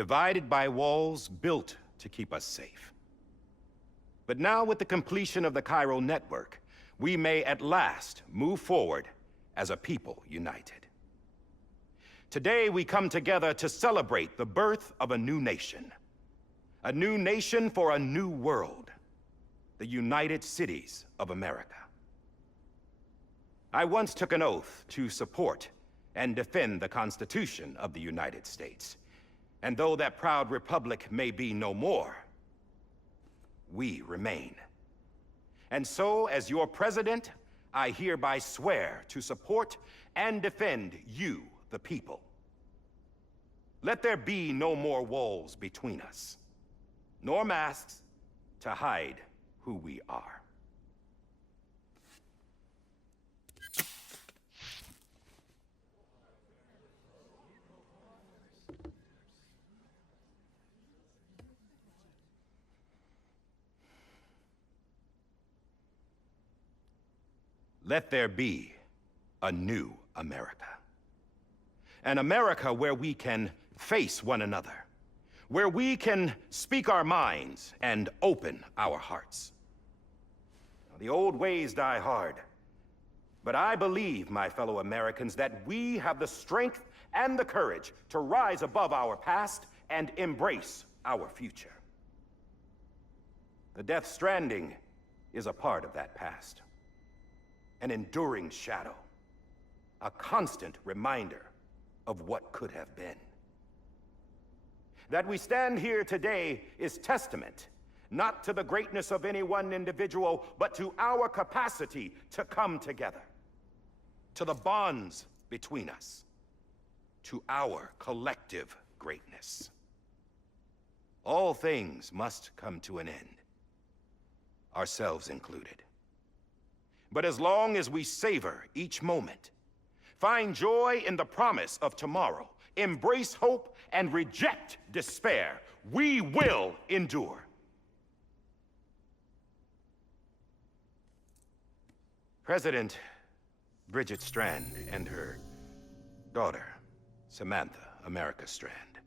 divided by walls built to keep us safe. But now, with the completion of the Cairo network, we may at last move forward as a people united. Today, we come together to celebrate the birth of a new nation. A new nation for a new world. The United Cities of America. I once took an oath to support and defend the Constitution of the United States. And though that proud republic may be no more, we remain. And so, as your president, I hereby swear to support and defend you, the people. Let there be no more walls between us, nor masks to hide who we are. Let there be a new America. An America where we can face one another, where we can speak our minds and open our hearts. The old ways die hard, but I believe, my fellow Americans, that we have the strength and the courage to rise above our past and embrace our future. The Death Stranding is a part of that past. An enduring shadow, a constant reminder of what could have been. That we stand here today is testament, not to the greatness of any one individual, but to our capacity to come together, to the bonds between us, to our collective greatness. All things must come to an end, ourselves included. But as long as we savor each moment, find joy in the promise of tomorrow, embrace hope, and reject despair, we will endure. President Bridget Strand and her daughter, Samantha America Strand,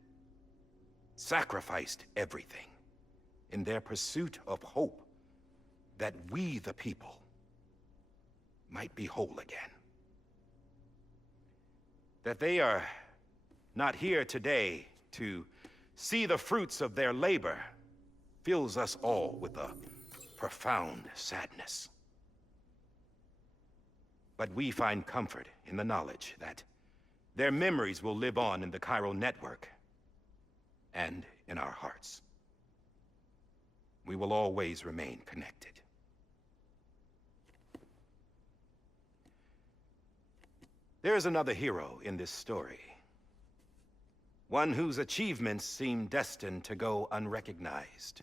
sacrificed everything in their pursuit of hope that we, the people, might be whole again. That they are not here today to see the fruits of their labor fills us all with a profound sadness. But we find comfort in the knowledge that their memories will live on in the Cairo network and in our hearts. We will always remain connected. There is another hero in this story. One whose achievements seem destined to go unrecognized.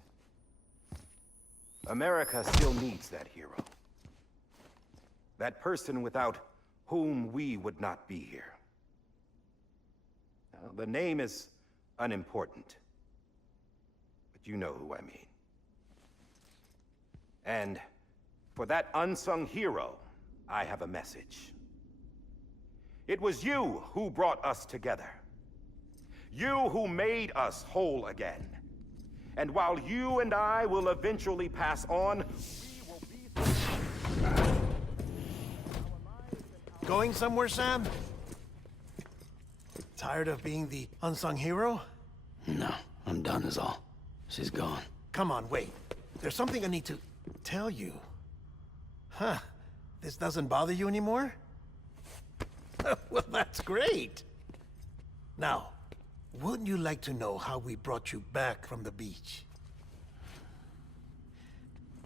America still needs that hero. That person without whom we would not be here. Now, the name is unimportant, but you know who I mean. And for that unsung hero, I have a message. It was you who brought us together. You who made us whole again. And while you and I will eventually pass on, we will be... Going somewhere, Sam? Tired of being the unsung hero? No, I'm done is all. She's gone. Come on, wait. There's something I need to tell you. Huh. This doesn't bother you anymore? Well, that's great. Now, wouldn't you like to know how we brought you back from the beach?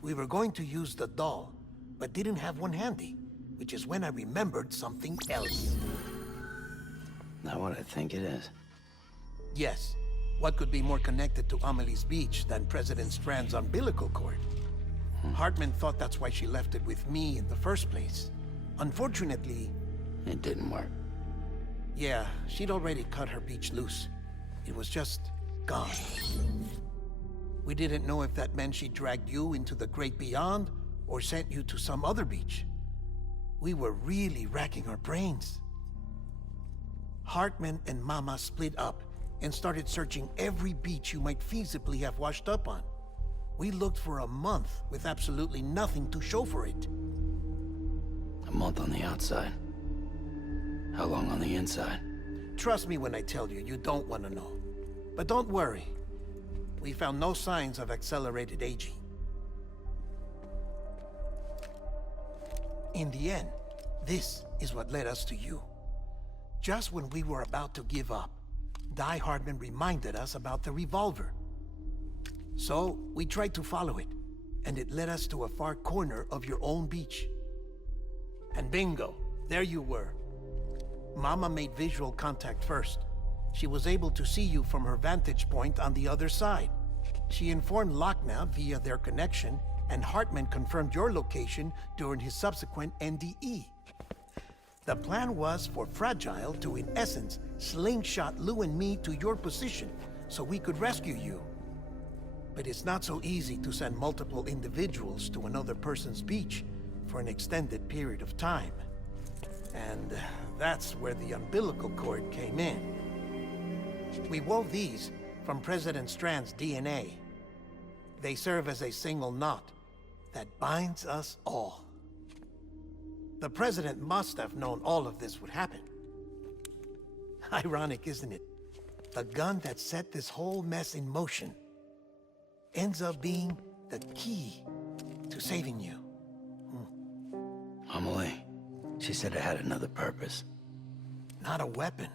We were going to use the doll, but didn't have one handy, which is when I remembered something else. Not what I think it is. Yes. What could be more connected to Amelie's beach than President Strand's umbilical cord? Hartman thought that's why she left it with me in the first place. Unfortunately... It didn't work. Yeah, she'd already cut her beach loose. It was just gone. We didn't know if that meant she dragged you into the great beyond, or sent you to some other beach. We were really racking our brains. Hartman and Mama split up, and started searching every beach you might feasibly have washed up on. We looked for a month with absolutely nothing to show for it. A month on the outside. How long on the inside? Trust me when I tell you, you don't want to know. But don't worry. We found no signs of accelerated aging. In the end, this is what led us to you. Just when we were about to give up, Die Hardman reminded us about the revolver. So, we tried to follow it, and it led us to a far corner of your own beach. And bingo, there you were. Mama made visual contact first. She was able to see you from her vantage point on the other side. She informed Lockna via their connection, and Hartman confirmed your location during his subsequent NDE. The plan was for Fragile to, in essence, slingshot Lou and me to your position so we could rescue you. But it's not so easy to send multiple individuals to another person's beach for an extended period of time. And that's where the umbilical cord came in. We wove these from President Strand's DNA. They serve as a single knot that binds us all. The President must have known all of this would happen. Ironic, isn't it? The gun that set this whole mess in motion ends up being the key to saving you. Amelie, she said it had another purpose. Not a weapon,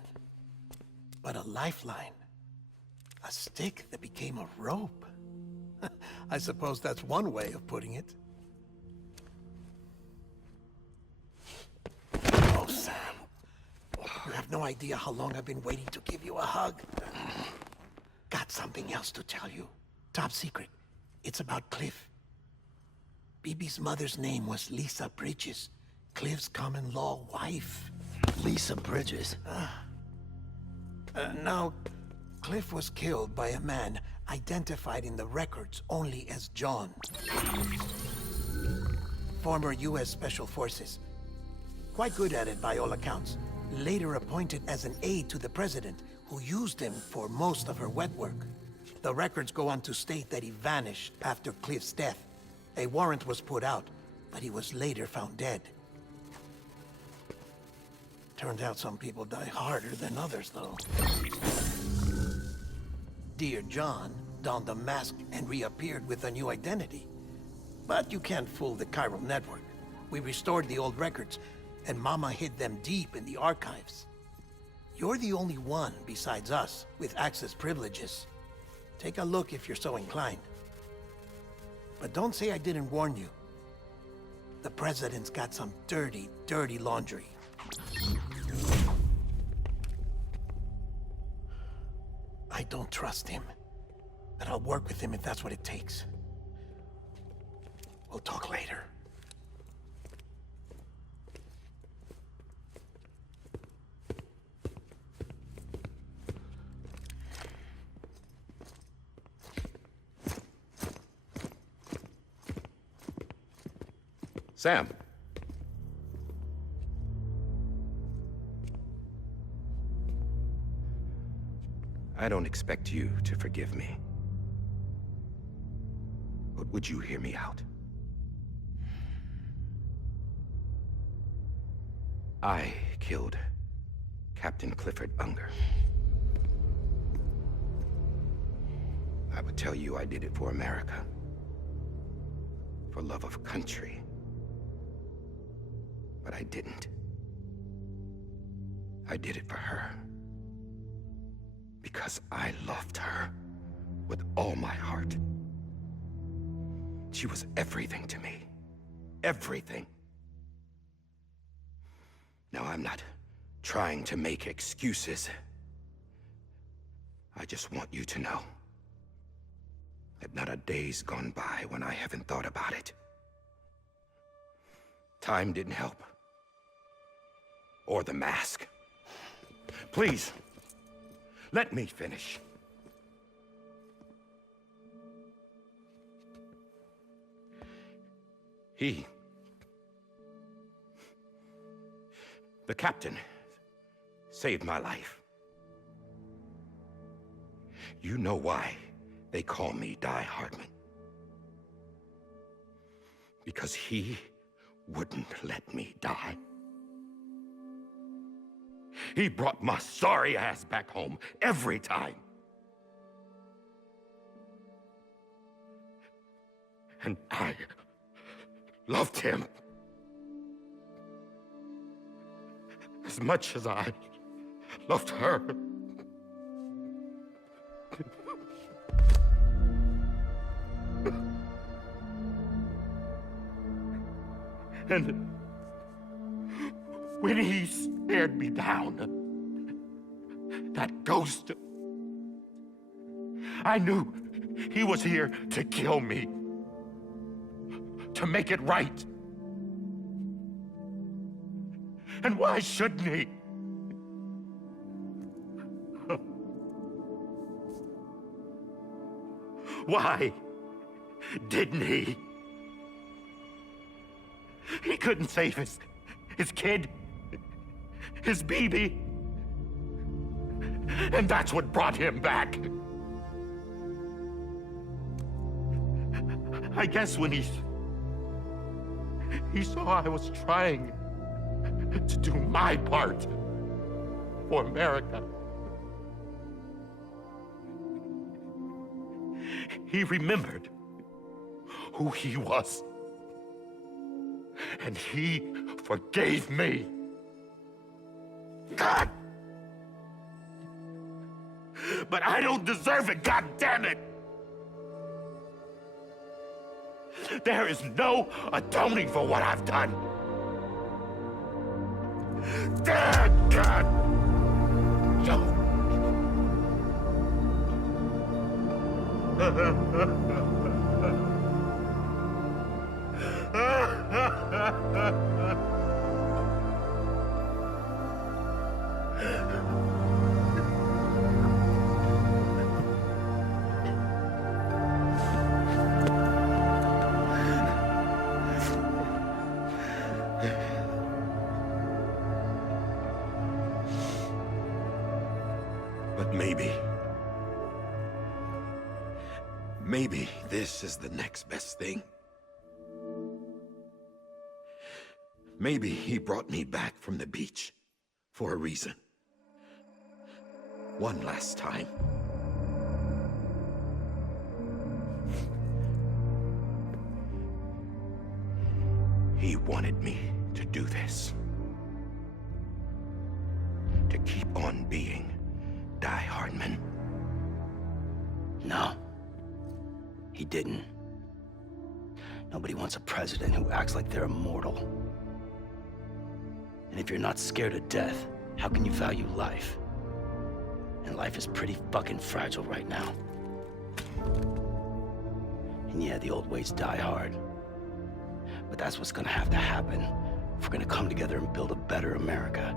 but a lifeline. A stick that became a rope. I suppose that's one way of putting it. Oh, Sam. You have no idea how long I've been waiting to give you a hug. Got something else to tell you. Top secret. It's about Cliff. BB's mother's name was Lisa Bridges, Cliff's common-law wife. Lisa Bridges? Now, Cliff was killed by a man identified in the records only as John. Former U.S. Special Forces. Quite good at it by all accounts. Later appointed as an aide to the president, who used him for most of her wet work. The records go on to state that he vanished after Cliff's death. A warrant was put out, but he was later found dead. Turned out some people die harder than others, though. Dear John donned a mask and reappeared with a new identity. But you can't fool the chiral network. We restored the old records, and Mama hid them deep in the archives. You're the only one, besides us, with access privileges. Take a look if you're so inclined. But don't say I didn't warn you. The President's got some dirty, dirty laundry. I don't trust him, but I'll work with him if that's what it takes. We'll talk later. Sam. I don't expect you to forgive me. But would you hear me out? I killed Captain Clifford Unger. I would tell you I did it for America. For love of country. But I didn't. I did it for her. Because I loved her with all my heart. She was everything to me. Everything. Now, I'm not trying to make excuses. I just want you to know that not a day's gone by when I haven't thought about it. Time didn't help. Or the mask. Please, let me finish. The captain saved my life. You know why they call me Die Hardman? Because he wouldn't let me die. He brought my sorry ass back home every time. And I loved him as much as I loved her. And when he stared me down, that ghost, I knew he was here to kill me, to make it right. And why shouldn't he? Why didn't he? He couldn't save his kid, his baby. And that's what brought him back. I guess when he saw I was trying to do my part for America, he remembered who he was. And he forgave me. God! But I don't deserve it, God damn it! There is no atoning for what I've done. Damn, God! But maybe this is the next best thing. Maybe he brought me back from the beach for a reason. One last time. He wanted me to do this. To keep on being Die Hardman. No. He didn't. Nobody wants a president who acts like they're immortal. And if you're not scared of death, how can you value life? And life is pretty fucking fragile right now. And yeah, the old ways die hard. But that's what's gonna have to happen if we're gonna come together and build a better America.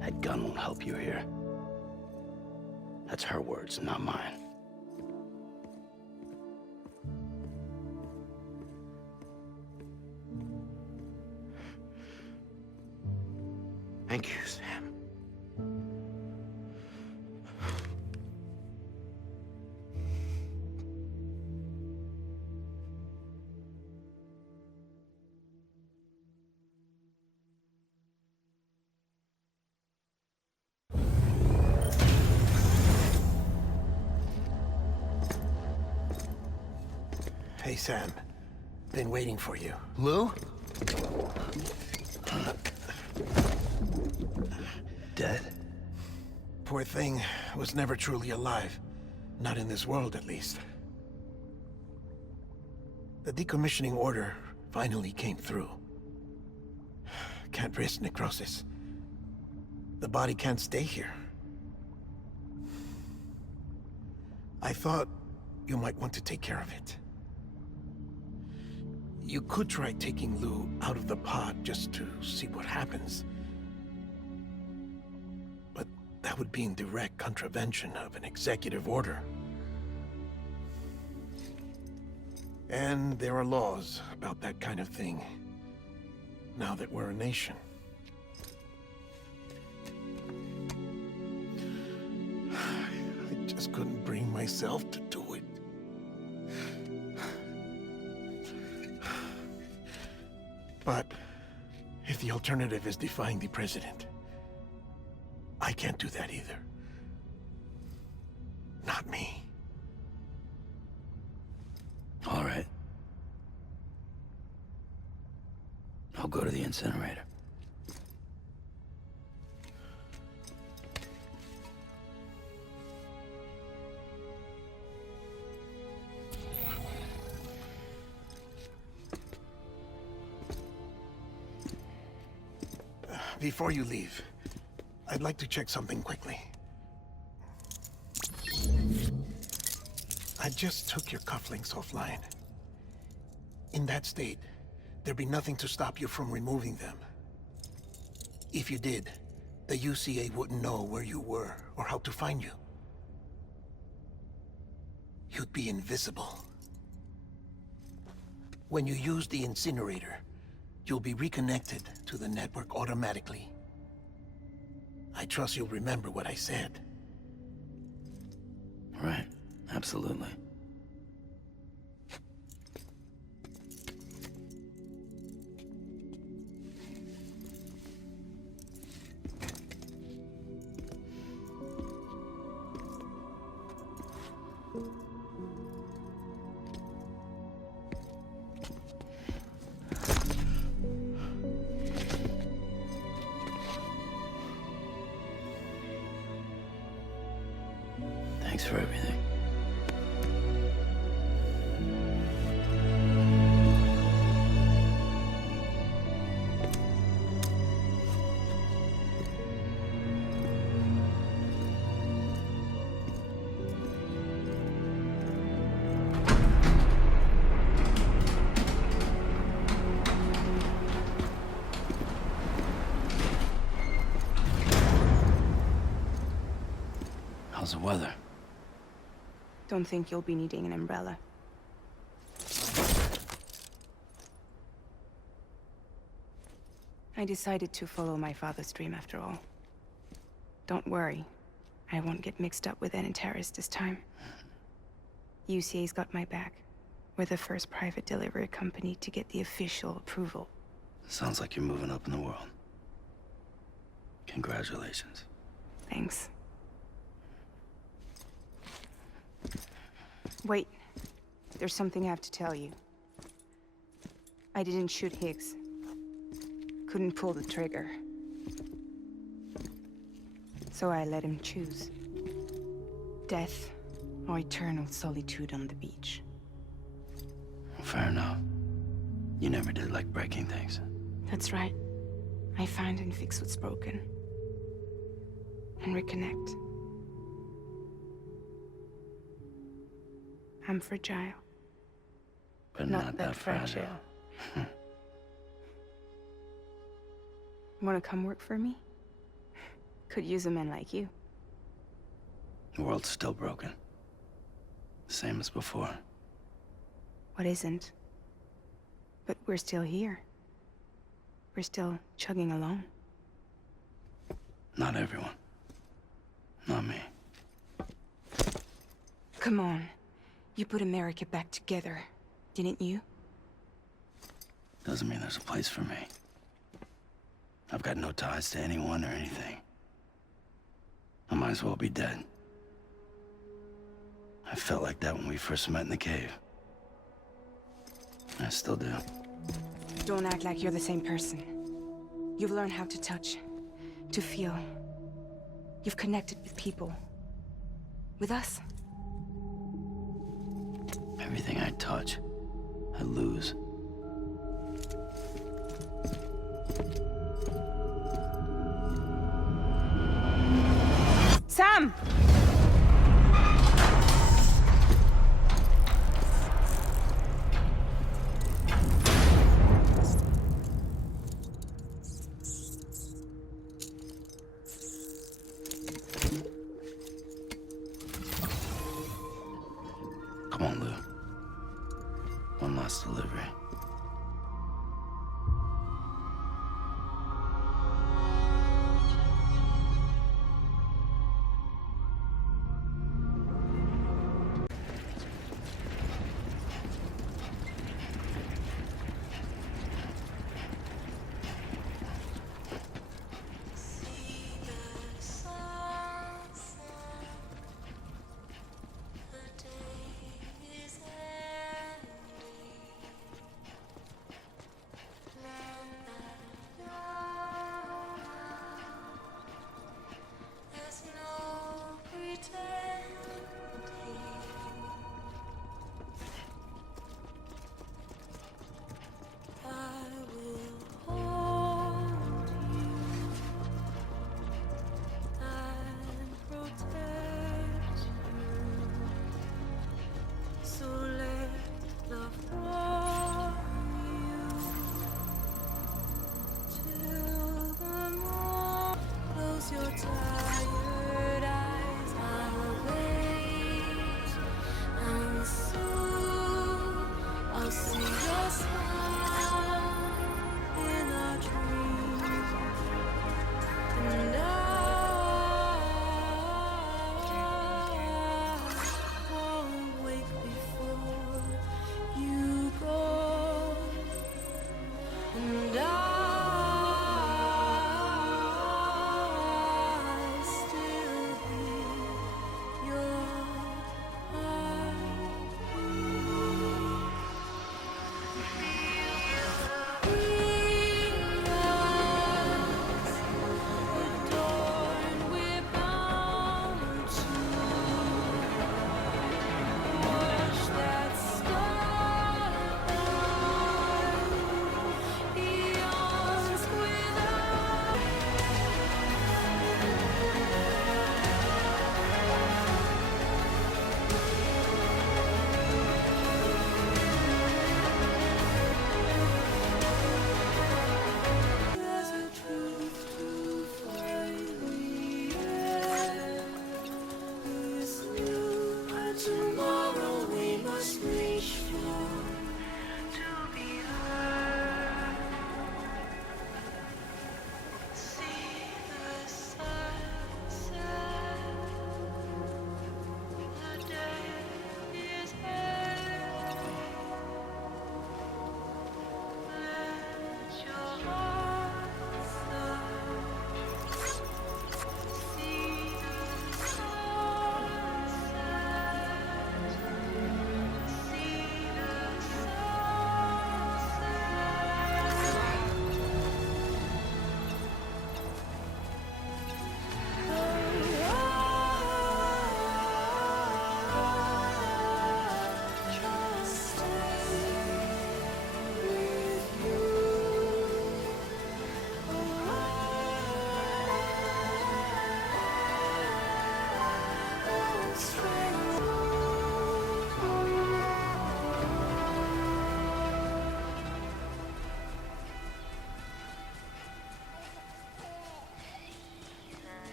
That gun won't help you here. That's her words, not mine. Thank you, Sam. Hey, Sam. Been waiting for you. Lou? Dead? Poor thing was never truly alive. Not in this world, at least. The decommissioning order finally came through. Can't risk necrosis. The body can't stay here. I thought you might want to take care of it. You could try taking Lou out of the pod just to see what happens. But that would be in direct contravention of an executive order. And there are laws about that kind of thing, now that we're a nation. just couldn't bring myself to do it. But if the alternative is defying the president, I can't do that either. Not me. All right. I'll go to the incinerator. Before you leave, I'd like to check something quickly. I just took your cufflinks offline. In that state, there'd be nothing to stop you from removing them. If you did, the UCA wouldn't know where you were or how to find you. You'd be invisible. When you use the incinerator, you'll be reconnected to the network automatically. I trust you'll remember what I said. Right. Absolutely. Thanks for everything. How's the weather? Don't think you'll be needing an umbrella. I decided to follow my father's dream after all. Don't worry. I won't get mixed up with any terrorists this time. UCA's got my back. We're the first private delivery company to get the official approval. Sounds like you're moving up in the world. Congratulations. Thanks. Wait. There's something I have to tell you. I didn't shoot Higgs. Couldn't pull the trigger. So I let him choose. Death or eternal solitude on the beach. Fair enough. You never did like breaking things. That's right. I find and fix what's broken. And reconnect. I'm fragile. But not that fragile. Wanna come work for me? Could use a man like you. The world's still broken. Same as before. What isn't? But we're still here. We're still chugging along. Not everyone. Not me. Come on. You put America back together, didn't you? Doesn't mean there's a place for me. I've got no ties to anyone or anything. I might as well be dead. I felt like that when we first met in the cave. I still do. Don't act like you're the same person. You've learned how to touch, to feel. You've connected with people. With us. Everything I touch, I lose. Sam! Come on, Lou. One last delivery.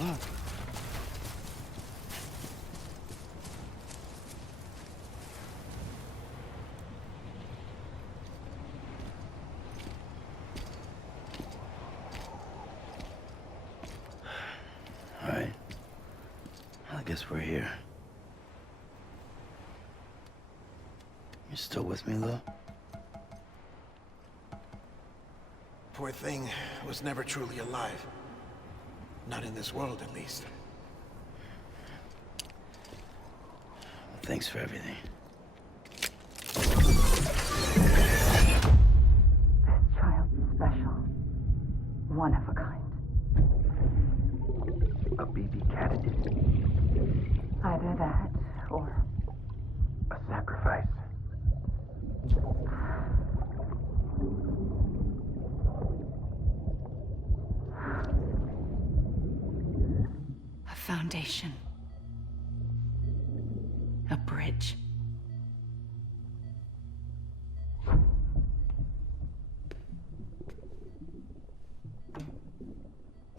All right. I guess we're here. You still with me, Lou? Poor thing was never truly alive. Not in this world, at least. Thanks for everything. Child special. One of a kind. A BB candidate? Either that, or A sacrifice? a foundation. A bridge.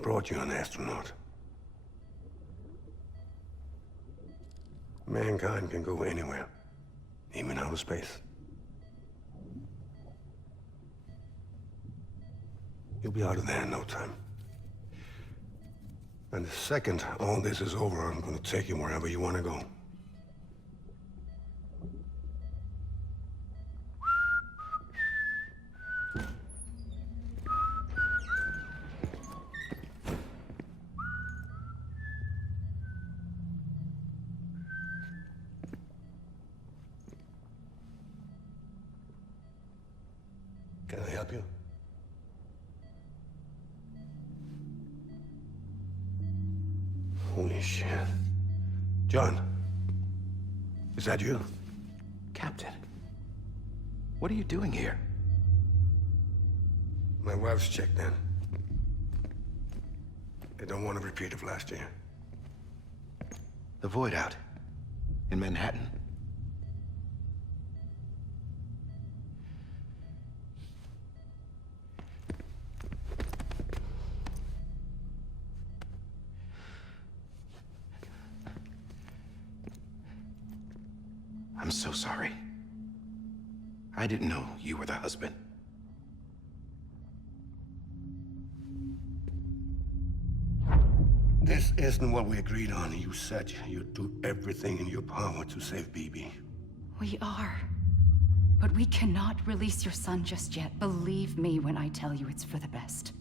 Brought you an astronaut. Mankind can go anywhere, even outer space. You'll be out of there in no time. And the second all this is over, I'm gonna take you wherever you want to go. Can I help you? Holy shit. John, is that you? Captain, what are you doing here? My wife's checked in. They don't want a repeat of last year. The Void Out in Manhattan. I'm so sorry. I didn't know you were the husband. This isn't what we agreed on. You said you'd do everything in your power to save BB. We are. But we cannot release your son just yet. Believe me when I tell you it's for the best.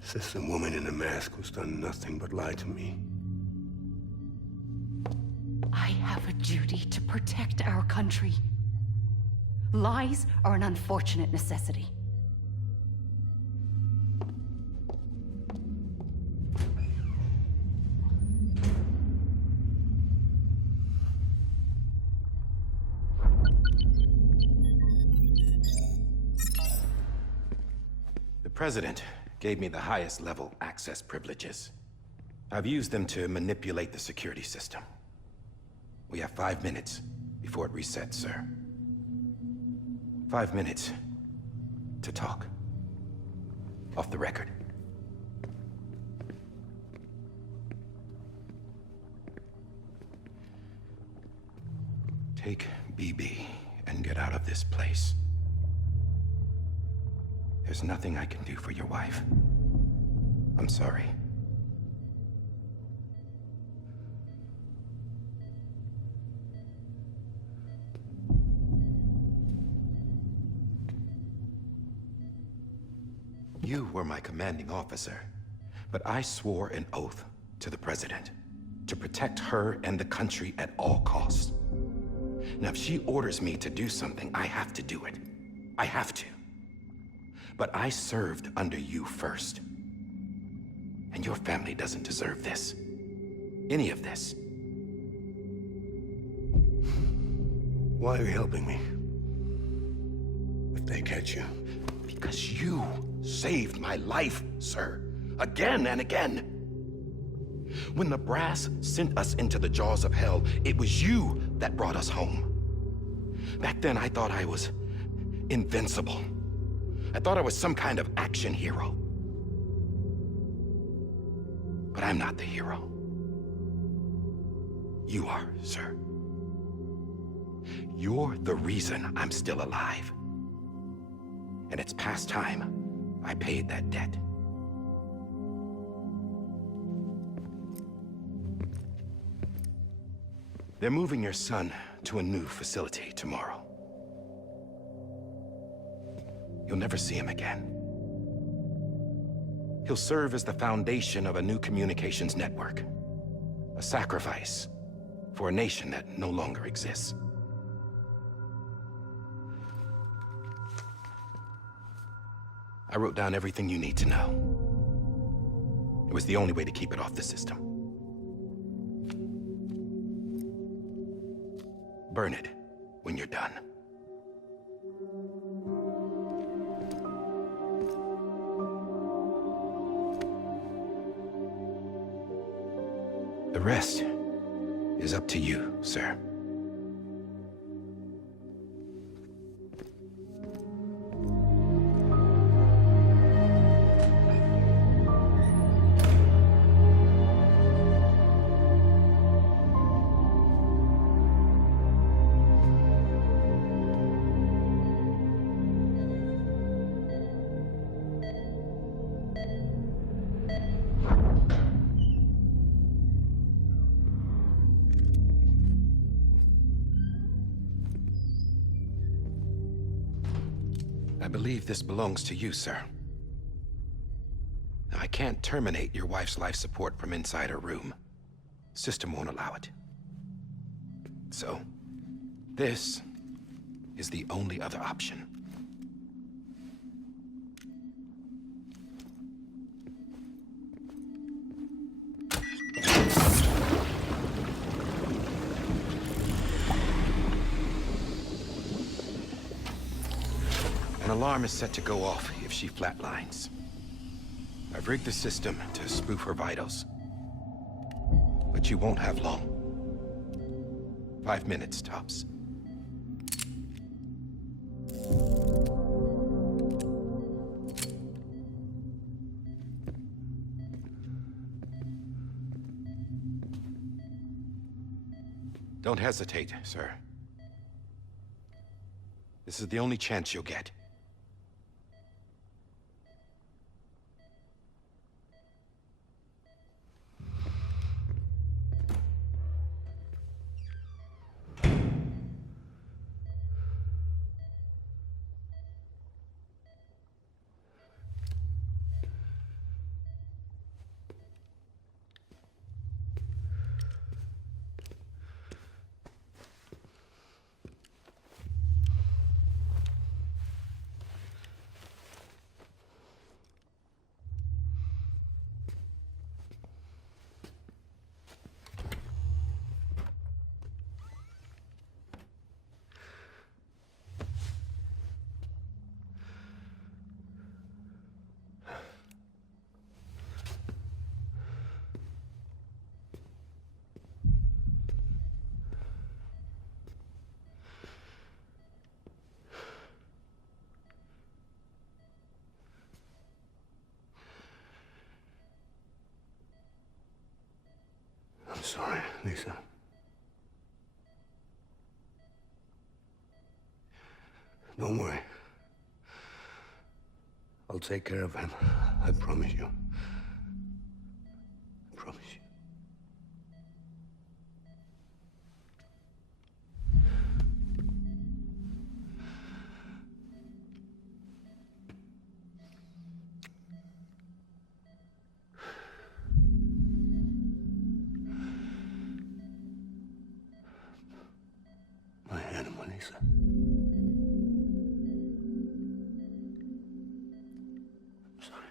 This is a woman in a mask who's done nothing but lie to me. I have a duty to protect our country. Lies are an unfortunate necessity. The President gave me the highest level access privileges. I've used them to manipulate the security system. We have 5 minutes before it resets, sir. 5 minutes to talk. Off the record. Take BB and get out of this place. There's nothing I can do for your wife. I'm sorry. You were my commanding officer, but I swore an oath to the President to protect her and the country at all costs. Now, if she orders me to do something, I have to do it. I have to. But I served under you first. And your family doesn't deserve this. Any of this. Why are you helping me? If they catch you. Because you saved my life, sir. Again and again. When the brass sent us into the jaws of hell, it was you that brought us home. Back then, I thought I was invincible. I thought I was some kind of action hero. But I'm not the hero. You are, sir. You're the reason I'm still alive. And it's past time I paid that debt. They're moving your son to a new facility tomorrow. You'll never see him again. He'll serve as the foundation of a new communications network. A sacrifice for a nation that no longer exists. I wrote down everything you need to know. It was the only way to keep it off the system. Burn it when you're done. The rest is up to you, sir. I believe this belongs to you, sir. Now, I can't terminate your wife's life support from inside her room. System won't allow it. So, this is the only other option. An alarm is set to go off if she flatlines. I've rigged the system to spoof her vitals. But you won't have long. 5 minutes, tops. Don't hesitate, sir. This is the only chance you'll get. I'm sorry, Lisa. Don't worry. I'll take care of him. I promise you. I promise you. My animal, Lisa. I'm sorry.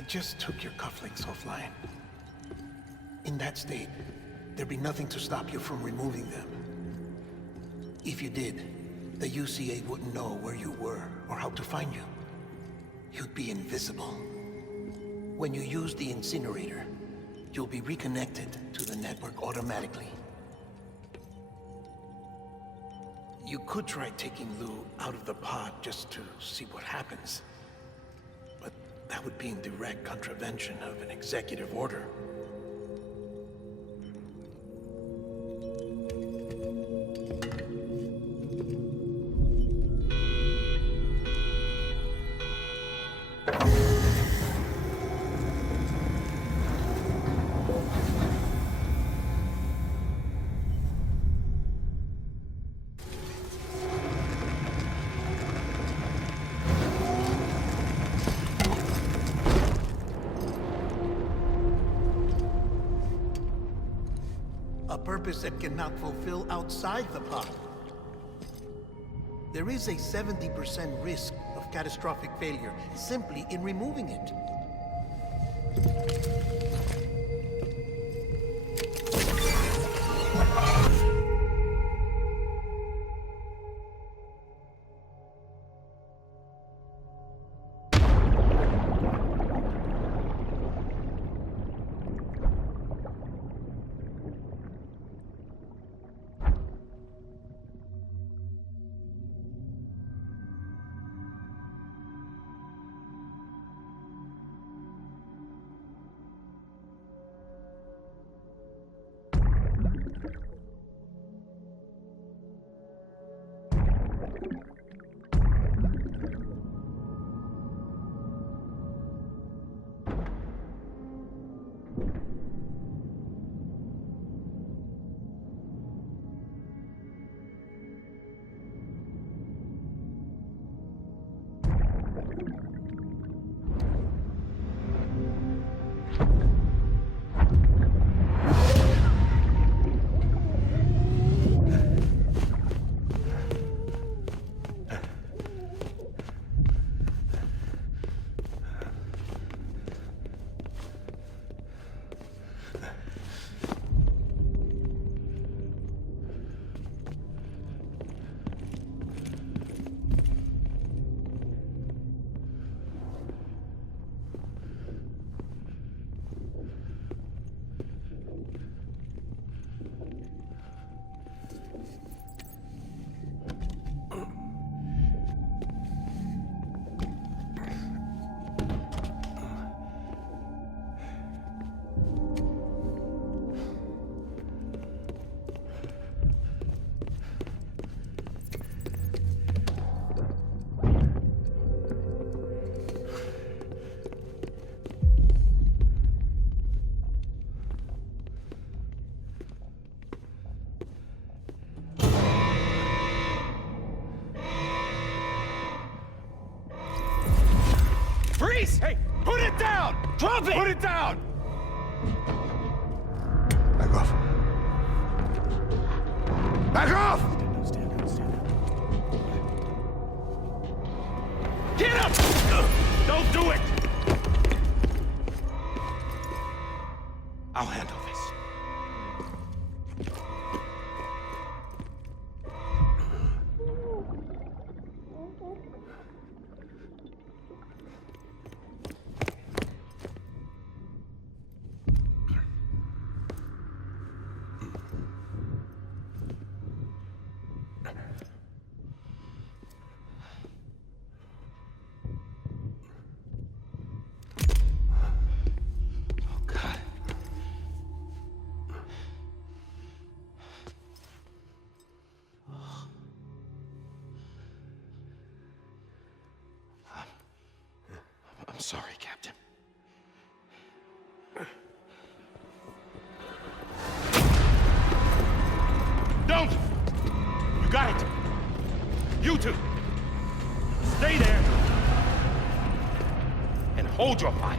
I just took your cufflinks offline. In that state, there'd be nothing to stop you from removing them. If you did, the UCA wouldn't know where you were or how to find you. You'd be invisible. When you use the incinerator, you'll be reconnected to the network automatically. You could try taking Lou out of the pod just to see what happens. But that would be in direct contravention of an executive order. A purpose that cannot fulfill outside the pod. There is a 70% risk of catastrophic failure simply in removing it. Freeze! Hey, put it down! Drop it! Put it down! Back off. Back off! Get up! Don't do it! I'll handle this. I'm sorry, Captain. Don't! You got it! You two! Stay there! And hold your fire!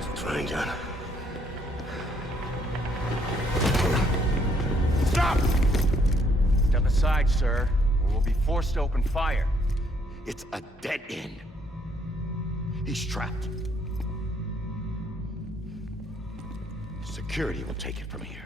Thanks for trying, John. Stop! Step aside, sir, or we'll be forced to open fire. It's a dead end. He's trapped. Security will take it from here.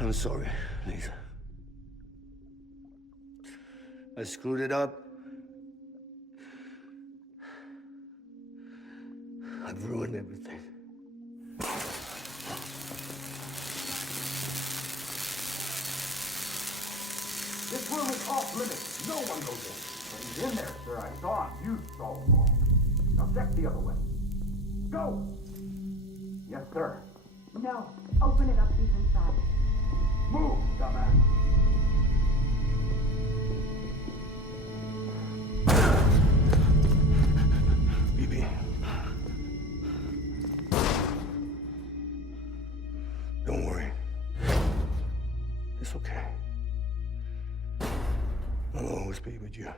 I'm sorry, Lisa. I screwed it up. I've ruined everything. This room is off limits. No one goes in. When he's in there, sir, I saw him. You saw him wrong. Now check the other way. Go! Yes, sir. No. Open it up. He's inside. Move, dumbass. BB. Don't worry. It's okay. I'll always be with you.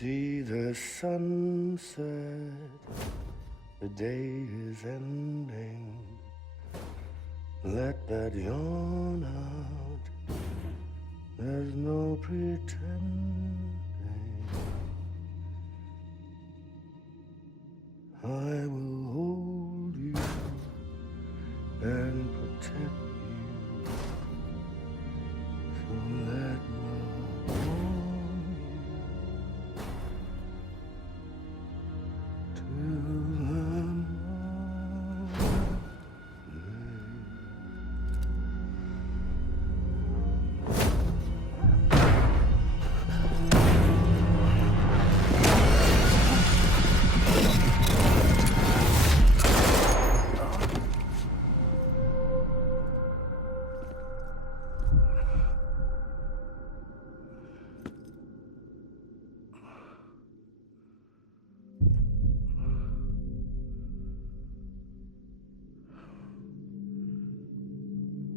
See the sunset, the day is ending. Let that yawn out, there's no pretending. I will hold you and protect you. So let love warm you till the morning.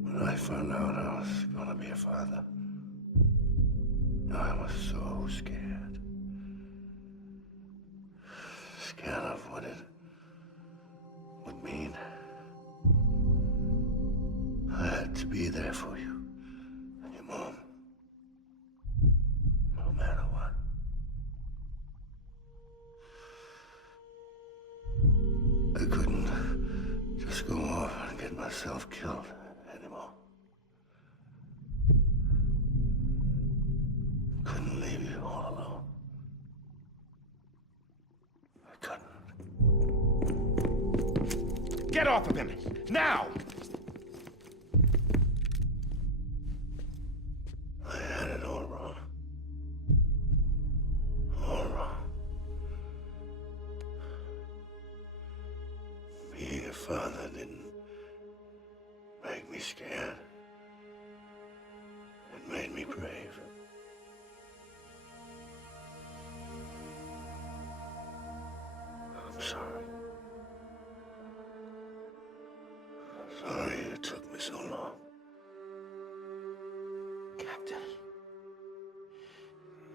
When I found out I was gonna be a father, I was so scared. Scared of what it would mean. I had to be there for you and your mom, no matter what. I couldn't just go off and get myself killed anymore. Couldn't leave you all alone. I couldn't. Get off of him! Now! I had it all wrong. All wrong. scared. It made me brave. I'm sorry. Sorry it took me so long. Captain,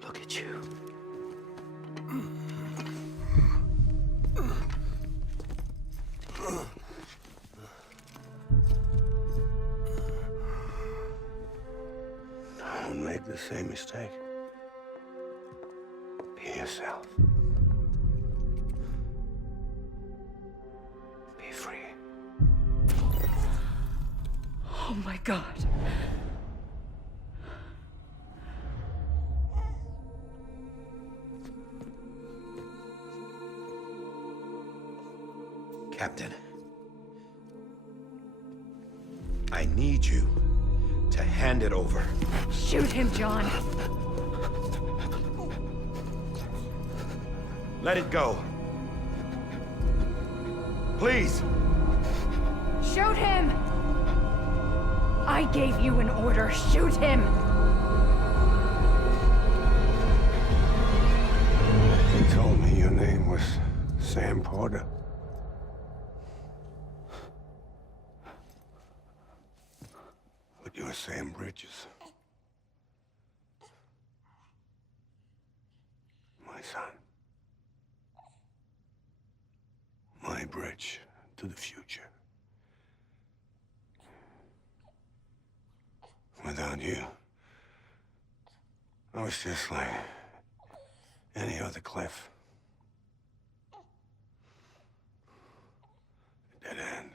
look at you. Don't make the same mistake. Be yourself. Be free. Oh my God. Captain, I need you to hand it over. Shoot him, John. Let it go. Please. Shoot him! I gave you an order. Shoot him! You told me your name was Sam Porter. But you're Sam Bridges. My son. My bridge to the future. Without you, I was just like any other Cliff. Dead end.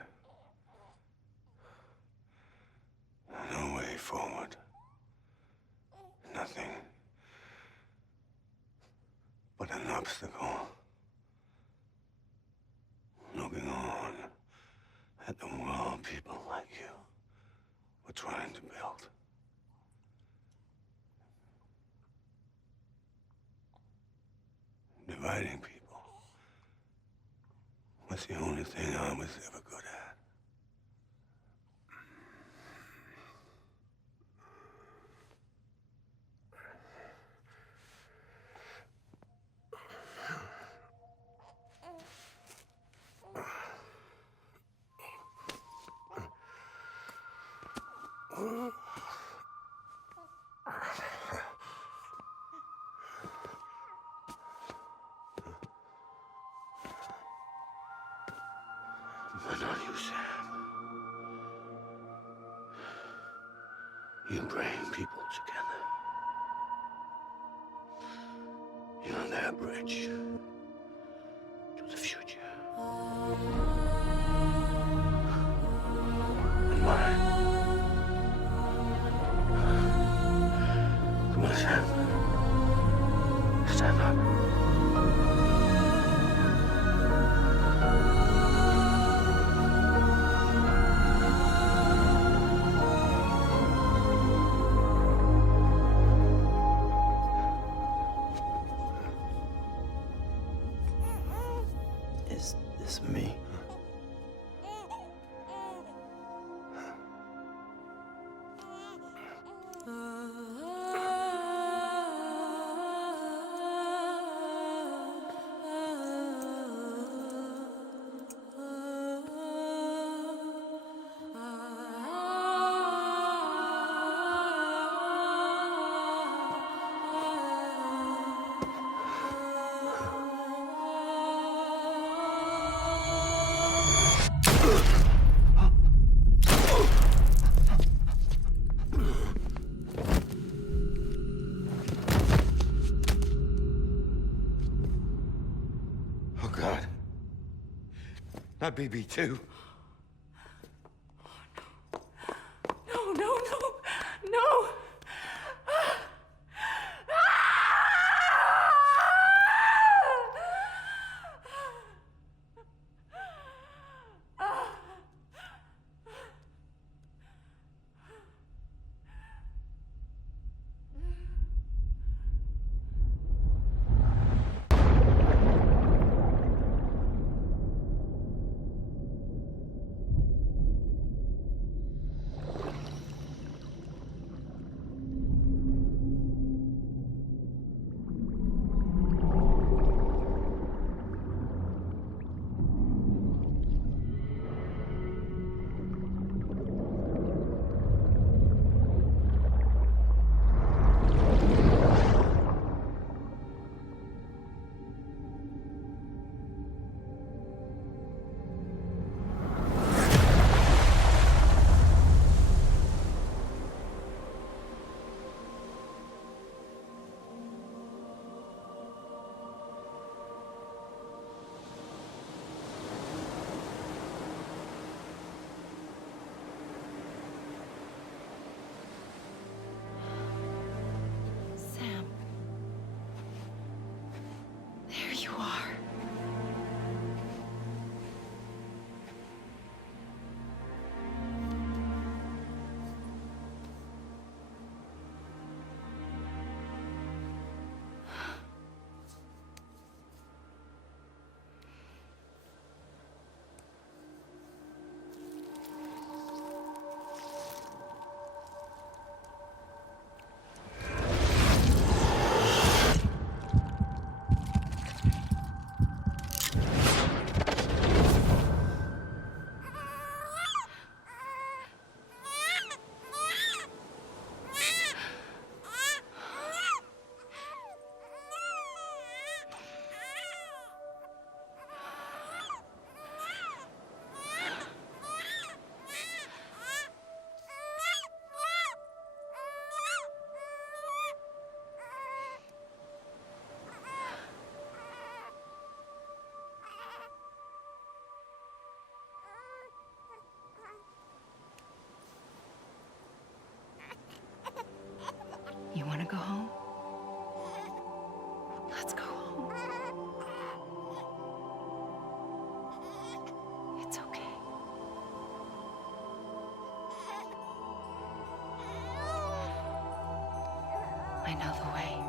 No way forward. Nothing but an obstacle. Looking on at the world people like you were trying to build. Dividing people was the only thing I was ever good at. But not you, Sam. You bring people together. You're their bridge to the future. And mine. Come on, Sam. Stand up. Is this me? Oh, God. Not BB2. No, no, no, no! know the way.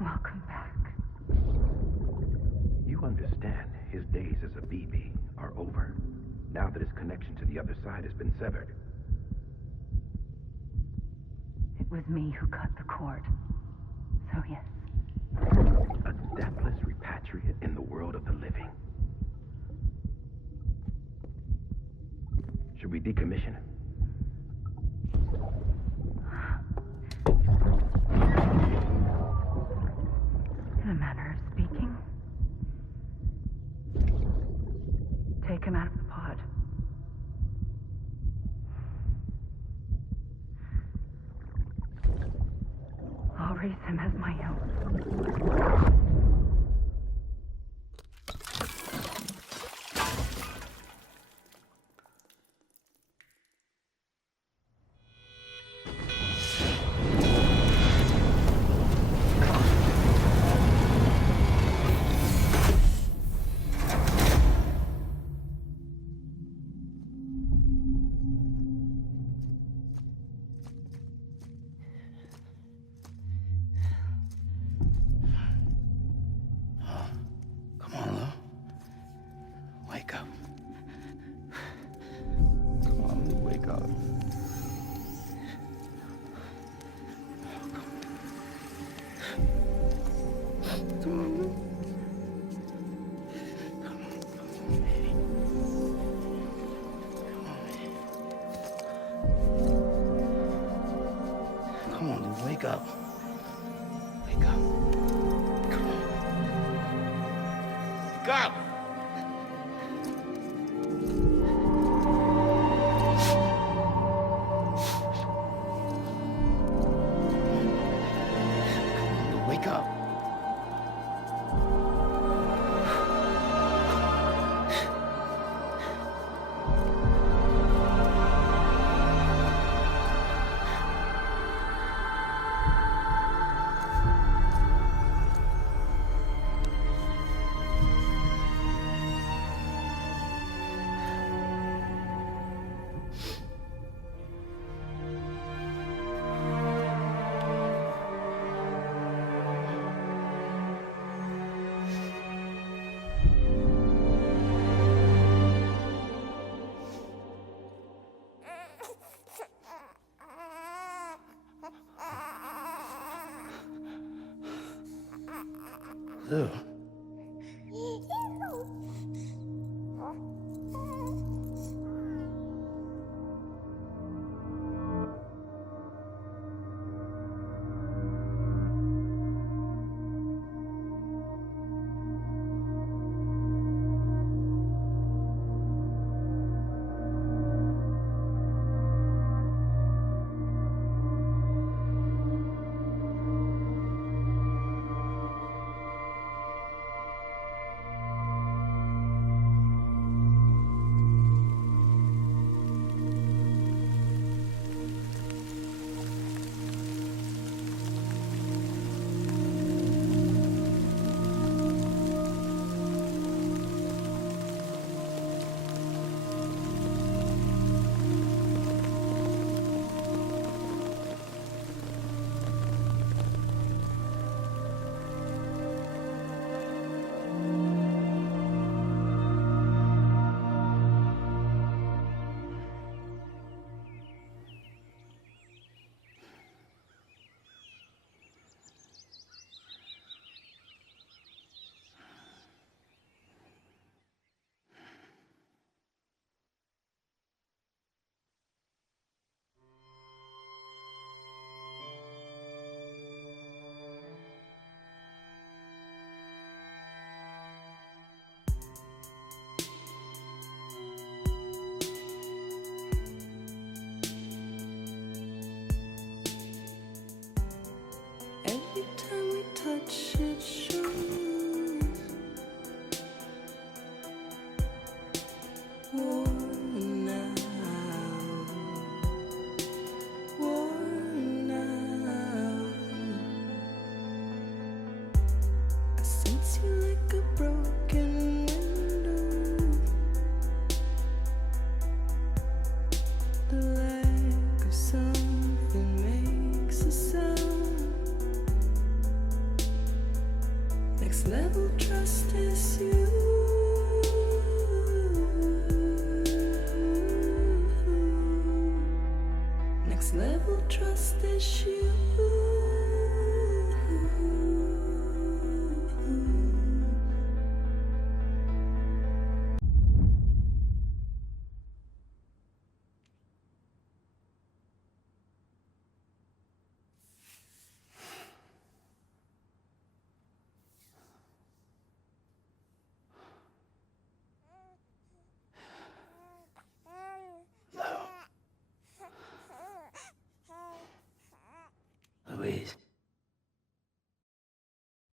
Welcome back. You understand his days as a BB are over, now that his connection to the other side has been severed. It was me who cut the cord. So yes. A deathless repatriate in the world of the living. Should we decommission him? In a manner of speaking. Take him out of the pod. I'll raise him as my own. Come on, Lou. Wake up. Come on, Lou, wake up. Come on, Lou. Come on, baby. Come on, Lou, wake up. Wake up. Come on. Wake up! Wake up. Lou. Next level trust is you.